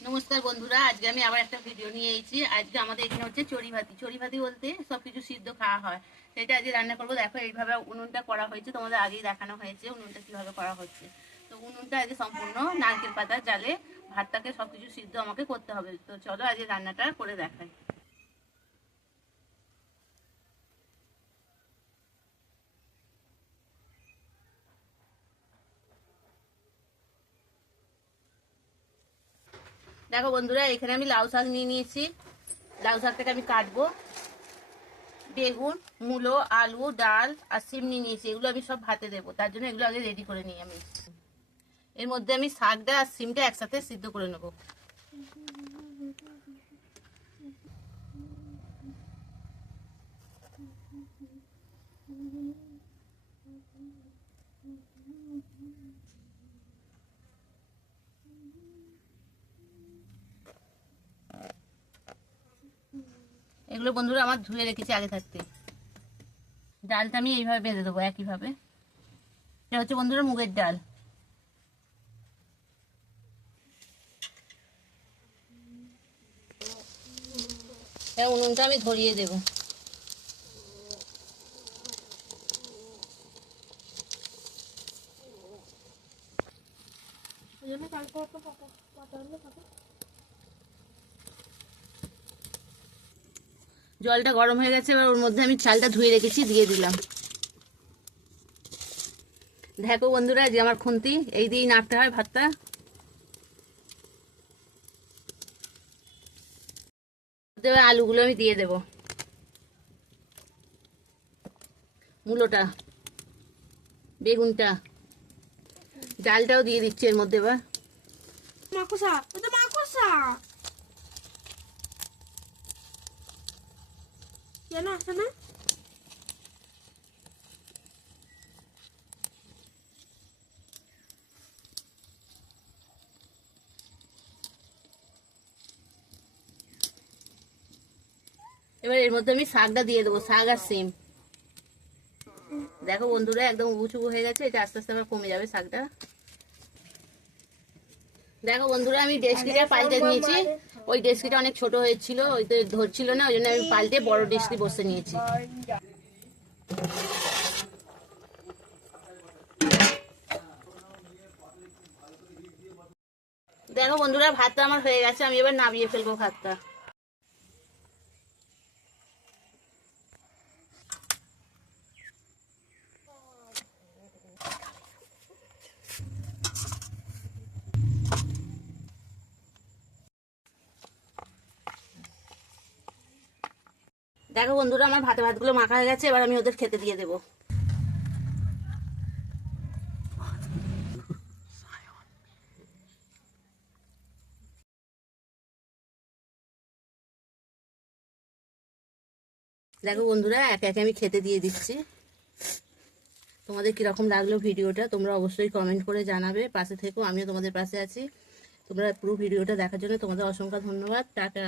নমস্কার বন্ধুরা, আজকে আমি আবার একটা ভিডিও নিয়ে এসেছি। আজকে আমাদের এখানে হচ্ছে চড়ি ভাতি বলতে সবকিছু সিদ্ধ খাওয়া হয়, সেটা আজকে রান্না করবো। দেখো এইভাবে উনুনটা করা হয়েছে, তোমাদের আগেই দেখানো হয়েছে উনুনটা কিভাবে করা হচ্ছে। তো উনুনটা আজকে সম্পূর্ণ নারকেল পাতা জালে ভাতটাকে সবকিছু সিদ্ধ আমাকে করতে হবে। তো চলো আজকে রান্নাটা করে দেখাই। দেখো বন্ধুরা, এখানে আমি লাউ শাক নিয়ে নিয়েছি। লাউ শাকটাকে আমি কাটবো। বেগুন, মূলো, আলু, ডাল আর সিম নিয়ে নিয়েছি। এগুলো আমি সব ভাতে দেবো, তার জন্য এগুলো আগে রেডি করে নিই আমি। এর মধ্যে আমি শাকটা আর সিমটা একসাথে সিদ্ধ করে নেব। এগুলো বন্ধুরা আমার ধুয়ে রেখেছি আগে থাকতে। ডালটা আমি এইভাবে বেঁধে দেবো একইভাবে। এটা হচ্ছে বন্ধুরা মুগের ডাল। উনুনটা আমি ধরিয়ে দেবো। জলটা গরম হয়ে গেছে, এবার ওর মধ্যে আমি চালটা ধুয়ে রেখেছি দিয়ে দিলাম। দেখো বন্ধুরা, যে আমার খুন্তি এই দিয়েই নাড়তে হয় ভাতটা। এবার আলুগুলো আমি দিয়ে দেবো, মূলোটা, বেগুনটা, ডালটাও দিয়ে দিচ্ছি এর মধ্যে। এবার মাকুসা, এটা মাকুসা কেন আসে না? এবার এর মধ্যে আমি শাকটা দিয়ে দেবো, শাক আর সিম। দেখো বন্ধুরা, একদম উবুচুবু হয়ে গেছে। এটা আস্তে আস্তে আবার কমে যাবে শাকটা। দেখো বন্ধুরা, আমি ডেস্কিটা পাল্টে নিয়েছি। ওই ডেস্কিটা অনেক ছোট হয়েছিল, ওইতে ধরছিল না, ওই জন্য আমি পাল্টে বড় ডেস্কি বসে নিয়েছি। দেখো বন্ধুরা, ভাতটা আমার হয়ে গেছে। আমি এবার নামিয়ে ফেলবো ভাতটা। দেখো বন্ধুরা, আমার ভাতগুলো মাখা হয়ে গেছে। এবার আমি ওদের খেতে দিয়ে দেবো। দেখো বন্ধুরা, একে একে আমি খেতে দিয়ে দিচ্ছি। তোমাদের কিরকম লাগলো ভিডিওটা তোমরা অবশ্যই কমেন্ট করে জানাবে। পাশে থেকো, আমিও তোমাদের পাশে আছি। তোমরা পুরো ভিডিওটা দেখার জন্য তোমাদের অসংখ্য ধন্যবাদ। টাটা।